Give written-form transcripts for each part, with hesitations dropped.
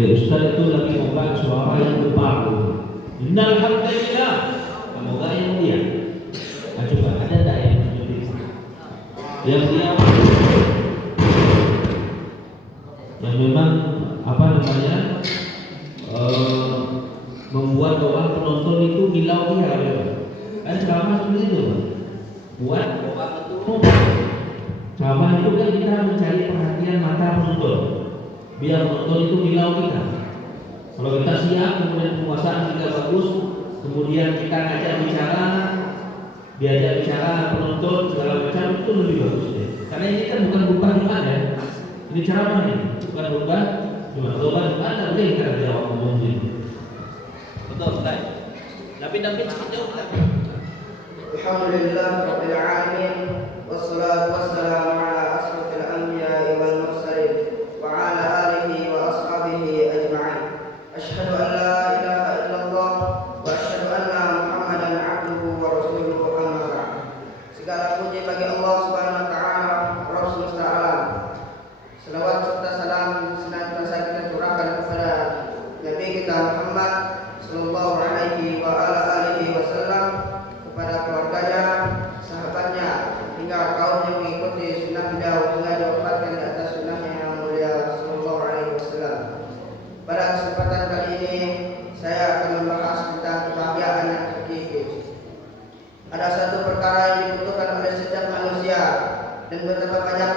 Ya Ustaz itu lagi bukan suara yang berpaku. Innal hamdalillah. Semoga yang mulia. Nah, coba ada tak yang seperti itu? Yang dia yang memang apa namanya membuat orang penonton itu milau dia, kan ceramah seperti itu, buat orang itu ceramah itu kan kita mencari perhatian mata penonton, biar penonton itu milau kita. Kalau kita siap, kemudian penguasaan kita bagus, kemudian kita ngajak bicara, diajak bicara penonton segala macam, itu lebih bagus deh. Karena ini kan bukan khutbah Jumat ya, ini ceramah ini, bukan khutbah Jumat. Khutbah Jumat tak boleh kita jawab ngomong gitu. Betul, Ustaz. Tapi jauh Ustaz. Alhamdulillah rabbil alamin wassalatu wassalamu ala asrofil anbiya'i wal mursalin wa ala alihi wa ashabihi ajma'in. Asyhadu an la ilaha illallah wa asyhadu anna Muhammadan abduhu wa rasuluhu amma ba'd. Segala puji bagi Allah Subhanahu wa taala, Rabb semesta alam. Selawat serta salam senantiasa kita curahkan kepada Nabi kita Muhammad sallallahu alaihi wa ala alihi wasallam, kepada keluarganya, sahabatnya, hingga kaum yang mengikuti sunnah beliau hingga diwafatkan di atas sunnahnya yang mulia sallallahu alaihi wasallam. Pada kesempatan kali ini saya akan membahas tentang kebahagiaan yang hakiki. Ada satu perkara yang dibutuhkan oleh setiap manusia, dan betapa banyak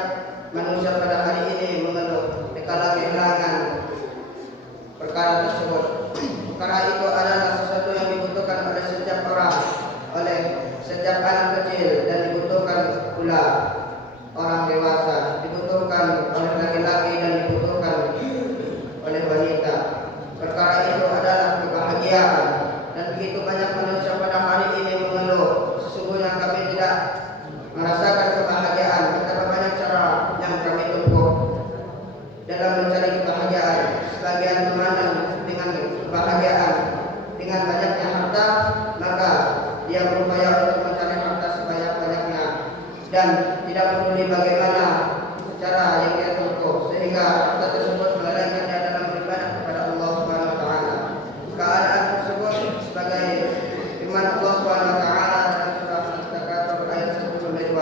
manusia pada hari ini mengeluh dikala kehilangan perkara tersebut. Perkara itu adalah sesuatu yang dibutuhkan oleh setiap orang, oleh setiap anak kecil, dan dibutuhkan pula orang dewasa, dibutuhkan oleh laki-laki dan dibutuhkan oleh wanita. Perkara itu adalah kebahagiaan, dan begitu banyak manusia pada hari ini mengeluh, sesungguhnya kami tidak merasakan kebahagiaan. Betapa banyak cara yang kami tempuh dalam mencari kebahagiaan. Sebagian memandang dengan kebahagiaan dengan banyaknya harta, maka dia berupaya untuk mencari harta sebanyak-banyaknya dan tidak peduli bagaimana cara yang dia tempuh, sehingga harta tersebut melalaikan dia dalam beribadah kepada Allah Subhanahu wa taala. Keadaan tersebut sebagai firman Allah Subhanahu wa taala dalam surah Al-Takatsur ayat 1-2,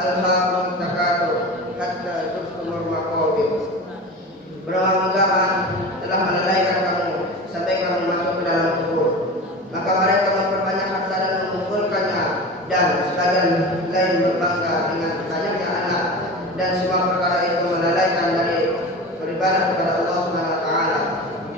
Alhaakumut takatsur hatta zurtumul maqabir. Bermegah-megahan telah melalaikan kamu sampai kamu masuk ke dalam kubur. Maka mereka memperbanyak harta dan mengumpulkannya, dan sebagian lain berbangga dengan banyaknya anak, dan semua perkara itu melalaikan dari beribadah kepada Allah Subhanahu wa taala.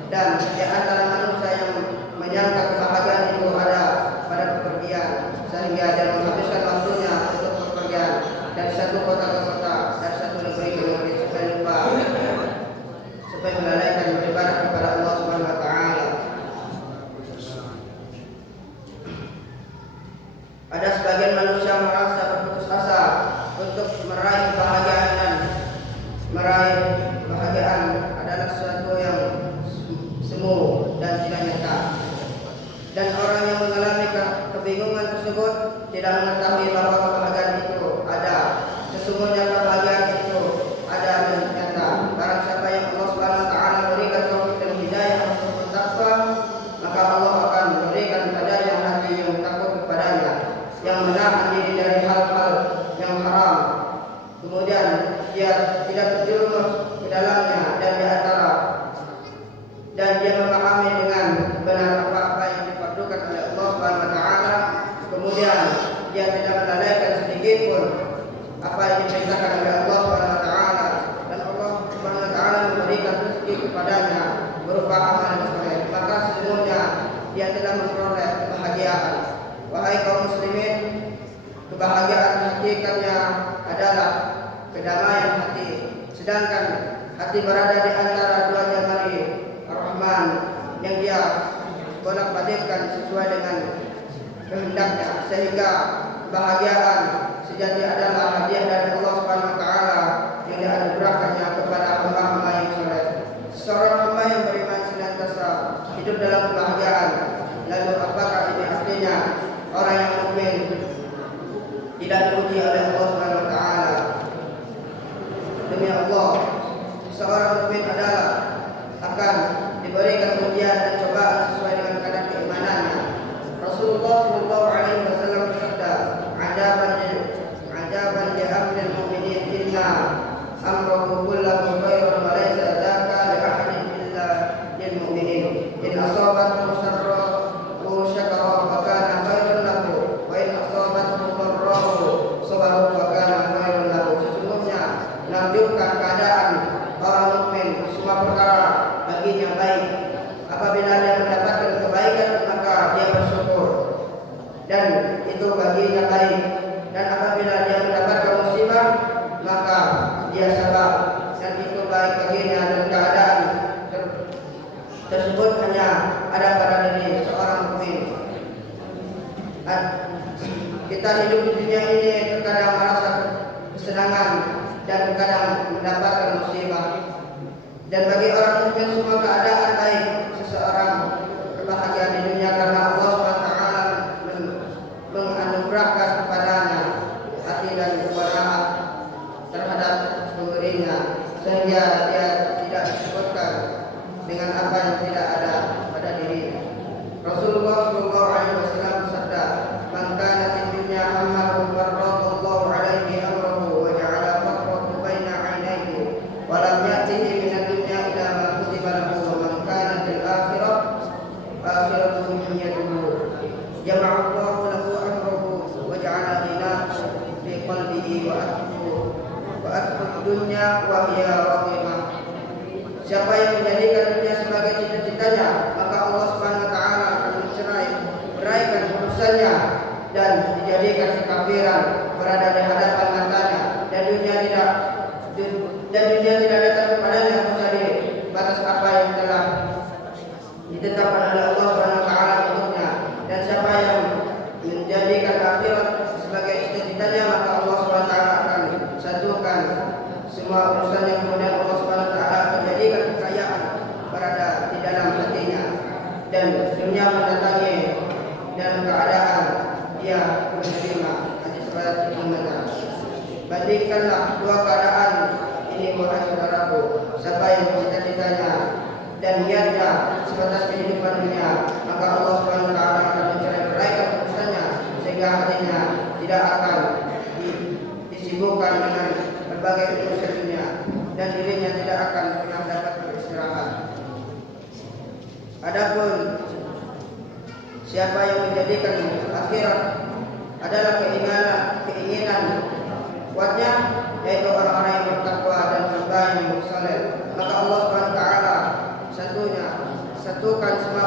Dan di antara manusia yang menyangka kebahagiaan itu ada pada bepergian, sehingga dia menghabiskan waktunya untuk bepergian dari satu kota ke kota, dari satu negeri ke negeri, sampai lupa, sampai melalaikan beribadah kepada Allah Subhanahu wa taala. Ada sebagian manusia merasa berputus asa untuk meraih kebahagiaan, dan meraih kebahagiaan adalah sesuatu yang semu dan tidak nyata. Dan orang yang mengalami kebingungan tersebut tidak mengetahui bahwa kebahagiaan itu ada. Sesungguhnya kebahagiaan itu ada dan nyata. Barang siapa yang Allah Subhanahu wa taala berikan taufik dan hidayah untuk bertakwa, maka Allah akan berikan padanya hati yang takut kepadanya, yang menahan diri dari hal-hal yang haram. Kemudian dia tidak terjerumus ke dalamnya, dan dia memahami dengan benar apa-apa yang difardukan oleh Allah Subhanahu wa taala. Kemudian dia tidak melalaikan sedikit pun apa yang diperintahkan oleh Allah Subhanahu wa taala, dan Allah Subhanahu wa taala memberikan rezeki kepadanya berupa amal yang soleh. Maka sesungguhnya dia telah memperoleh kebahagiaan. Wahai kaum muslimin, kebahagiaan hakikatnya adalah kedamaian hati. Sedangkan hati berada di antara dua jemari Ar-Rahman yang dia bolak-balikkan sesuai dengan kehendaknya, sehingga kebahagiaan sejati adalah hadiah dari Allah Subhanahu wa taala yang dianugerahkannya kepada hamba-hamba yang saleh. Seorang hamba yang beriman senantiasa hidup dalam kebahagiaan. Lalu apakah ini artinya orang yang mukmin tidak diuji oleh Allah Subhanahu wa taala? Demi Allah, seorang mukmin adalah akan baginya baik. Apabila dia mendapatkan kebaikan maka dia bersyukur dan itu baginya baik. Dan apabila dia mendapatkan musibah maka dia sabar dan itu baik baginya. Dan keadaan tersebut hanya ada pada diri seorang mukmin. Kita hidup di dunia ini terkadang merasa kesenangan dan terkadang mendapatkan musibah. Dan bagi orang mukmin semua keadaan baik. Seseorang berbahagia di dunia karena Allah SWT menganugerahkan kepadanya hati dan kewaraan terhadap pemberinya, sehingga dia tidak disebutkan dengan apa yang tidak ada pada dirinya. Rasulullah SAW bersabda, "Man kana fid dunya hammahu farradallahu alaihi amrahu wa ja'ala faqrahu baina 'ainayhi wa lam ya'tihi min ad-dunya illa ma kutiba lahu wa man kana fil akhiratu niyyatuhu jama'a Allahu lahu amrahu wa ja'ala ghinahu fi qalbihi wa atqu dunya wa hiya rahimah." Siapa yang menjadikan dunia sebagai cita-citanya, maka Allah Subhanahu wa taala akan beraikan urusannya dan dijadikan kekafiran berada di hadapan matanya, dan dunia tidak datang kepadanya kecuali batas apa yang telah ditetapkan oleh Allah Subhanahu wa taala untuknya. Dan siapa yang menjadikan akhirat sebagai cita-citanya, maka Allah Subhanahu wa taala akan satukan semua urusannya, kemudian Allah Subhanahu wa taala akan jadikan kekayaan berada di dalam hatinya, dan dunia mendatangi dalam keadaan dia menerima. Hadis riwayat Ibnu Majah. Bandingkanlah dua keadaan ini wahai saudaraku. Siapa yang cita-citanya dan niatnya sebatas kehidupan dunia, maka Allah Subhanahu wa taala akan mencerai-beraikan urusannya sehingga hatinya tidak akan disibukkan dengan berbagai urusan dunia dan dirinya tidak akan pernah dapat beristirahat. Adapun siapa yang menjadikan akhirat adalah keinginan kuatnya, yaitu orang-orang yang bertakwa dan berbaik saleh, maka Allah Subhanahu wa taala satukan semua